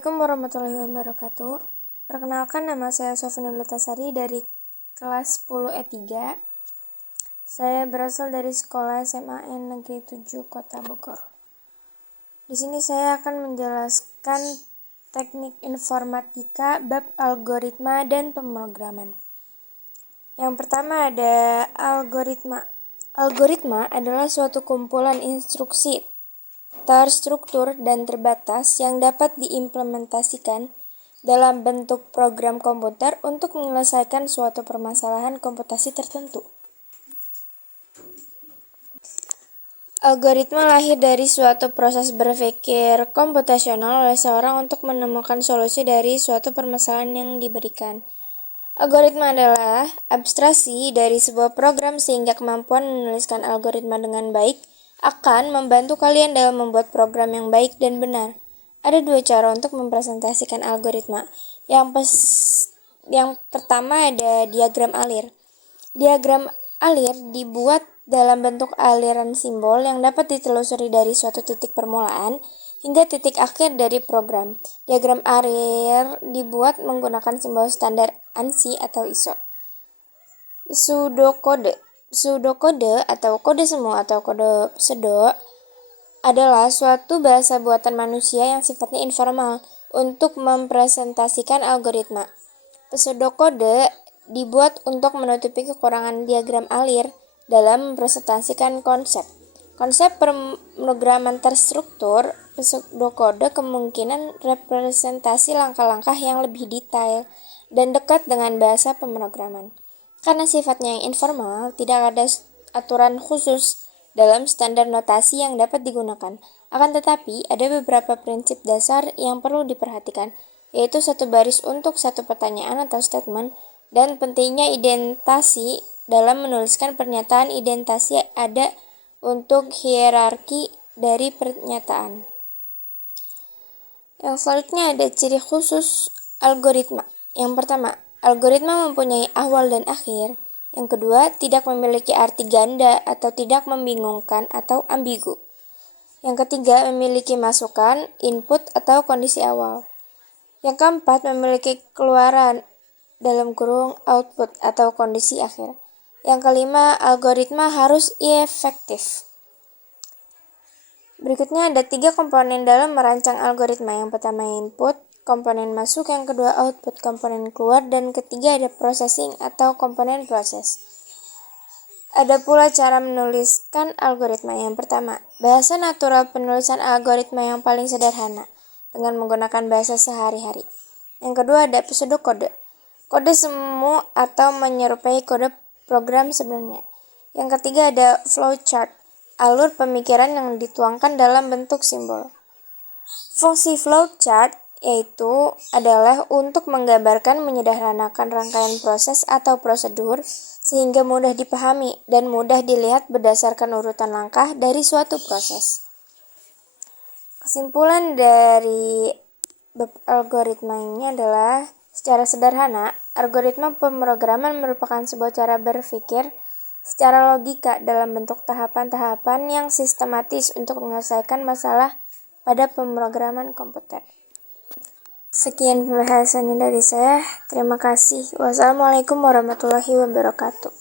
Assalamualaikum warahmatullahi wabarakatuh. Perkenalkan, nama saya Sofina Tasari dari kelas 10 E3. Saya berasal dari Sekolah SMAN Negeri 7 Kota Bogor. Di sini saya akan menjelaskan teknik informatika bab algoritma dan pemrograman. Yang pertama ada algoritma. Algoritma adalah suatu kumpulan instruksi terstruktur dan terbatas yang dapat diimplementasikan dalam bentuk program komputer untuk menyelesaikan suatu permasalahan komputasi tertentu. Algoritma lahir dari suatu proses berpikir komputasional oleh seorang untuk menemukan solusi dari suatu permasalahan yang diberikan. Algoritma adalah abstraksi dari sebuah program sehingga kemampuan menuliskan algoritma dengan baik akan membantu kalian dalam membuat program yang baik dan benar. Ada dua cara untuk mempresentasikan algoritma. Yang pertama ada diagram alir. Diagram alir dibuat dalam bentuk aliran simbol yang dapat ditelusuri dari suatu titik permulaan hingga titik akhir dari program. Diagram alir dibuat menggunakan simbol standar ANSI atau ISO. Pseudokode atau kode semu atau kode pseudo adalah suatu bahasa buatan manusia yang sifatnya informal untuk mempresentasikan algoritma. Pseudokode dibuat untuk menutupi kekurangan diagram alir dalam mempresentasikan konsep. Konsep pemrograman terstruktur, pseudokode kemungkinan representasi langkah-langkah yang lebih detail dan dekat dengan bahasa pemrograman. Karena sifatnya yang informal, tidak ada aturan khusus dalam standar notasi yang dapat digunakan. Akan tetapi, ada beberapa prinsip dasar yang perlu diperhatikan, yaitu satu baris untuk satu pertanyaan atau statement, dan pentingnya identasi dalam menuliskan pernyataan. Identasi ada untuk hierarki dari pernyataan. Yang selanjutnya ada ciri khusus algoritma. Yang pertama, algoritma mempunyai awal dan akhir. Yang kedua, tidak memiliki arti ganda atau tidak membingungkan atau ambigu. Yang ketiga, memiliki masukan, input atau kondisi awal. Yang keempat, memiliki keluaran (output) atau kondisi akhir. Yang kelima, algoritma harus efektif. Berikutnya ada 3 komponen dalam merancang algoritma. Yang pertama input, komponen masuk, yang kedua output, komponen keluar, dan ketiga ada processing atau komponen proses. Ada pula cara menuliskan algoritma. Yang pertama, bahasa natural penulisan algoritma yang paling sederhana dengan menggunakan bahasa sehari-hari. Yang kedua ada pseudokode, kode semu atau menyerupai kode program sebenarnya. Yang ketiga ada flowchart, alur pemikiran yang dituangkan dalam bentuk simbol. Fungsi flowchart yaitu adalah untuk menggambarkan menyederhanakan rangkaian proses atau prosedur sehingga mudah dipahami dan mudah dilihat berdasarkan urutan langkah dari suatu proses. Kesimpulan dari bab algoritma ini adalah secara sederhana, algoritma pemrograman merupakan sebuah cara berpikir secara logika dalam bentuk tahapan-tahapan yang sistematis untuk menyelesaikan masalah pada pemrograman komputer. Sekian pembahasannya dari saya. Terima kasih. Wassalamualaikum warahmatullahi wabarakatuh.